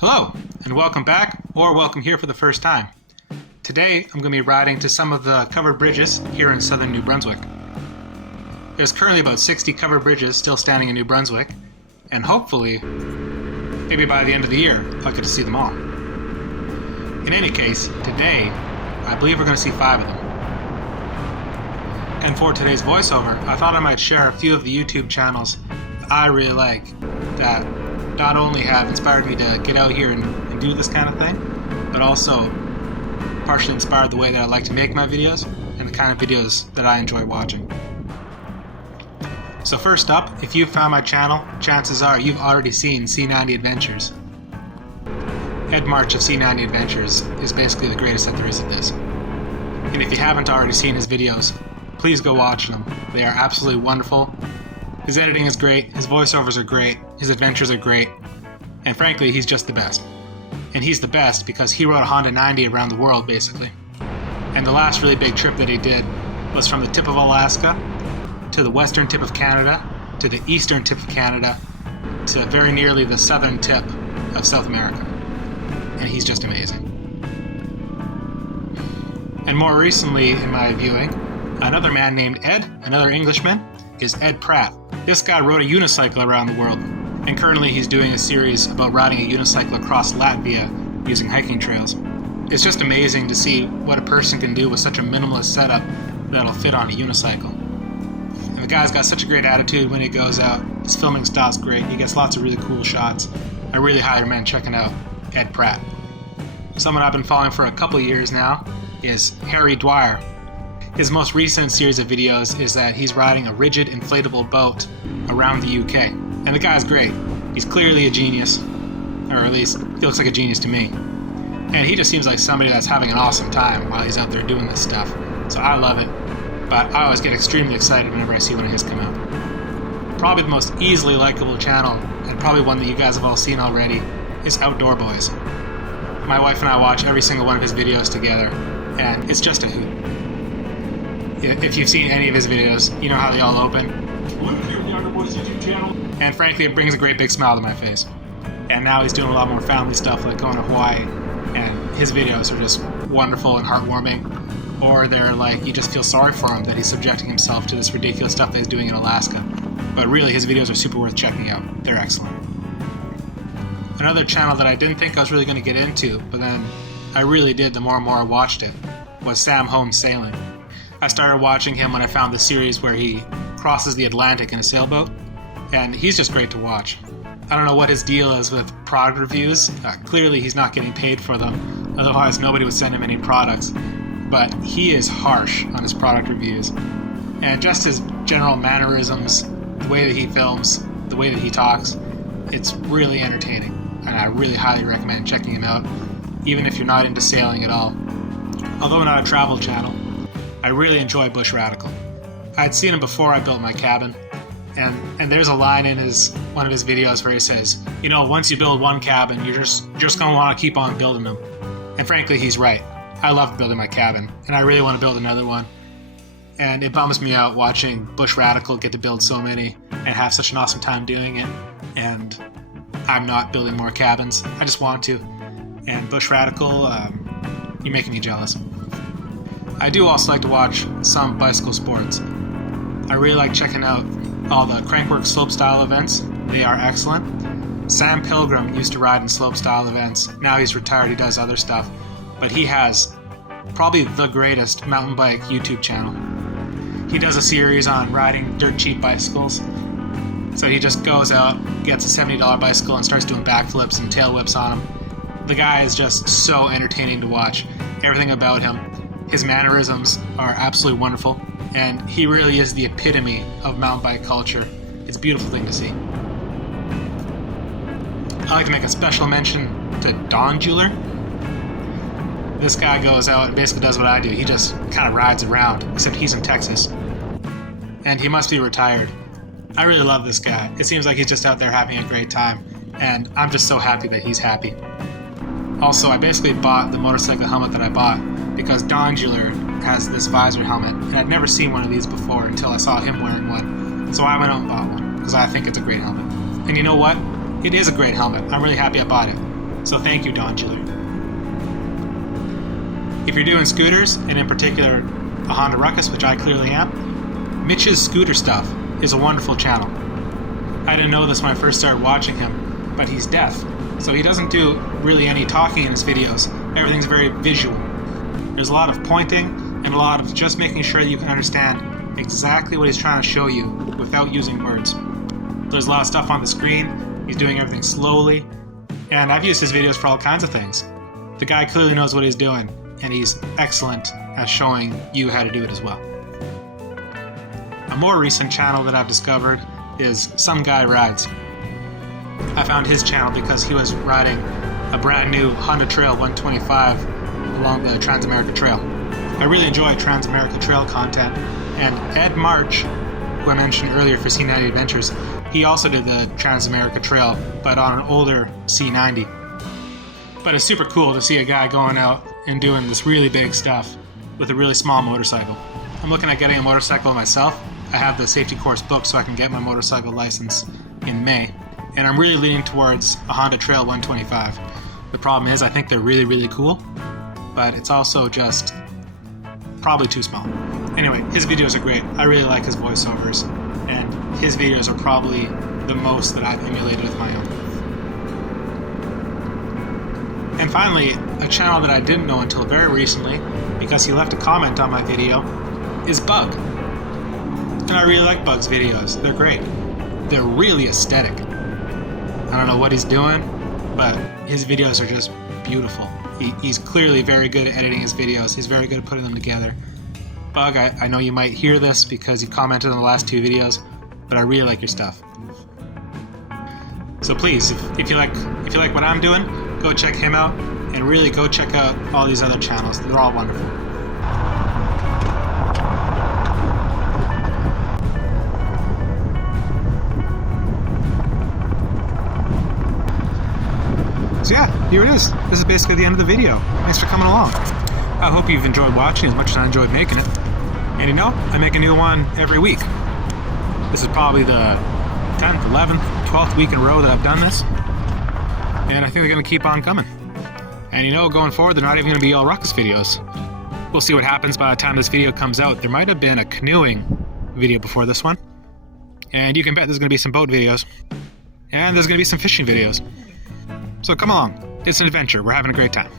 Hello, and welcome back, or welcome here for the first time. Today, I'm going to be riding to some of the covered bridges here in southern New Brunswick. There's currently about 60 covered bridges still standing in New Brunswick, and hopefully, maybe by the end of the year, I'll get to see them all. In any case, today, I believe we're going to see 5 of them. And for today's voiceover, I thought I might share a few of the YouTube channels that I really like, that not only have inspired me to get out here and do this kind of thing, but also partially inspired the way that I like to make my videos and the kind of videos that I enjoy watching. So first up, if you've found my channel, chances are you've already seen C90 Adventures. Ed March of C90 Adventures is basically the greatest that there is at this. And if you haven't already seen his videos, please go watch them. They are absolutely wonderful. His editing is great, his voiceovers are great, his adventures are great, and frankly, he's just the best. And he's the best because he rode a Honda 90 around the world, basically. And the last really big trip that he did was from the tip of Alaska to the western tip of Canada to the eastern tip of Canada to very nearly the southern tip of South America. And he's just amazing. And more recently in my viewing, another man named Ed, another Englishman, is Ed Pratt. This guy rode a unicycle around the world, and currently he's doing a series about riding a unicycle across Latvia using hiking trails. It's just amazing to see what a person can do with such a minimalist setup that'll fit on a unicycle. And the guy's got such a great attitude when he goes out. His filming style's great. He gets lots of really cool shots. I really highly recommend checking out Ed Pratt. Someone I've been following for a couple of years now is Harry Dwyer. His most recent series of videos is that he's riding a rigid inflatable boat around the UK. And the guy's great. He's clearly a genius, or at least he looks like a genius to me. And he just seems like somebody that's having an awesome time while he's out there doing this stuff. So I love it, but I always get extremely excited whenever I see one of his come out. Probably the most easily likable channel, and probably one that you guys have all seen already, is Outdoor Boys. My wife and I watch every single one of his videos together, and it's just a hoot. If you've seen any of his videos, you know how they all open. Luke here with the Outdoor Boys YouTube channel. And frankly, it brings a great big smile to my face. And now he's doing a lot more family stuff, like going to Hawaii, and his videos are just wonderful and heartwarming. Or they're like, you just feel sorry for him that he's subjecting himself to this ridiculous stuff that he's doing in Alaska. But really, his videos are super worth checking out. They're excellent. Another channel that I didn't think I was really going to get into, but then I really did the more and more I watched it, was Sam Holmes Sailing. I started watching him when I found the series where he crosses the Atlantic in a sailboat, and he's just great to watch. I don't know what his deal is with product reviews. Clearly he's not getting paid for them, otherwise nobody would send him any products. But he is harsh on his product reviews. And just his general mannerisms, the way that he films, the way that he talks, it's really entertaining. And I really highly recommend checking him out, even if you're not into sailing at all. Although not a travel channel, I really enjoy Bush Radical. I'd seen him before I built my cabin, and there's a line in one of his videos where he says, you know, once you build one cabin, you're just going to want to keep on building them. And frankly, he's right. I love building my cabin, and I really want to build another one. And it bums me out watching Bush Radical get to build so many and have such an awesome time doing it, and I'm not building more cabins. I just want to. And Bush Radical, you're making me jealous. I do also like to watch some bicycle sports. I really like checking out all the Crankworx slopestyle events. They are excellent. Sam Pilgrim used to ride in slopestyle events. Now he's retired, he does other stuff. But he has probably the greatest mountain bike YouTube channel. He does a series on riding dirt cheap bicycles. So he just goes out, gets a $70 bicycle and starts doing backflips and tail whips on them. The guy is just so entertaining to watch. Everything about him. His mannerisms are absolutely wonderful, and he really is the epitome of mountain bike culture. It's a beautiful thing to see. I'd like to make a special mention to Don Jeweler. This guy goes out and basically does what I do. He just kind of rides around, except he's in Texas. And he must be retired. I really love this guy. It seems like he's just out there having a great time, and I'm just so happy that he's happy. Also, I basically bought the motorcycle helmet that I bought because Don Jeweler has this visor helmet, and I'd never seen one of these before until I saw him wearing one. So I went out and bought one because I think it's a great helmet. And you know what? It is a great helmet. I'm really happy I bought it. So thank you, Don Chiller. If you're doing scooters, and in particular a Honda Ruckus, which I clearly am, Mitch's Scooter Stuff is a wonderful channel. I didn't know this when I first started watching him, but he's deaf, so he doesn't do really any talking in his videos. Everything's very visual. There's a lot of pointing and a lot of just making sure that you can understand exactly what he's trying to show you without using words. There's a lot of stuff on the screen, he's doing everything slowly, and I've used his videos for all kinds of things. The guy clearly knows what he's doing, and he's excellent at showing you how to do it as well. A more recent channel that I've discovered is Some Guy Rides. I found his channel because he was riding a brand new Honda Trail 125 along the Transamerica Trail. I really enjoy Transamerica Trail content, and Ed March, who I mentioned earlier for C90 Adventures, he also did the Transamerica Trail, but on an older C90. But it's super cool to see a guy going out and doing this really big stuff with a really small motorcycle. I'm looking at getting a motorcycle myself. I have the safety course booked so I can get my motorcycle license in May, and I'm really leaning towards a Honda Trail 125. The problem is I think they're really, really cool, but it's also just probably too small. Anyway, his videos are great. I really like his voiceovers, and his videos are probably the most that I've emulated with my own. And finally, a channel that I didn't know until very recently, because he left a comment on my video, is Bug. And I really like Bug's videos. They're great. They're really aesthetic. I don't know what he's doing, but his videos are just beautiful. He's clearly very good at editing his videos. He's very good at putting them together. Bug, I know you might hear this because you've commented on the last 2 videos, but I really like your stuff. So please, if you like what I'm doing, go check him out, and really go check out all these other channels. They're all wonderful. So yeah, here it is. This is basically the end of the video. Thanks for coming along. I hope you've enjoyed watching as much as I enjoyed making it. And you know, I make a new one every week. This is probably the 10th, 11th, 12th week in a row that I've done this. And I think they're going to keep on coming. And you know, going forward, they're not even going to be all Ruckus videos. We'll see what happens by the time this video comes out. There might have been a canoeing video before this one. And you can bet there's going to be some boat videos. And there's going to be some fishing videos. So come along. It's an adventure. We're having a great time.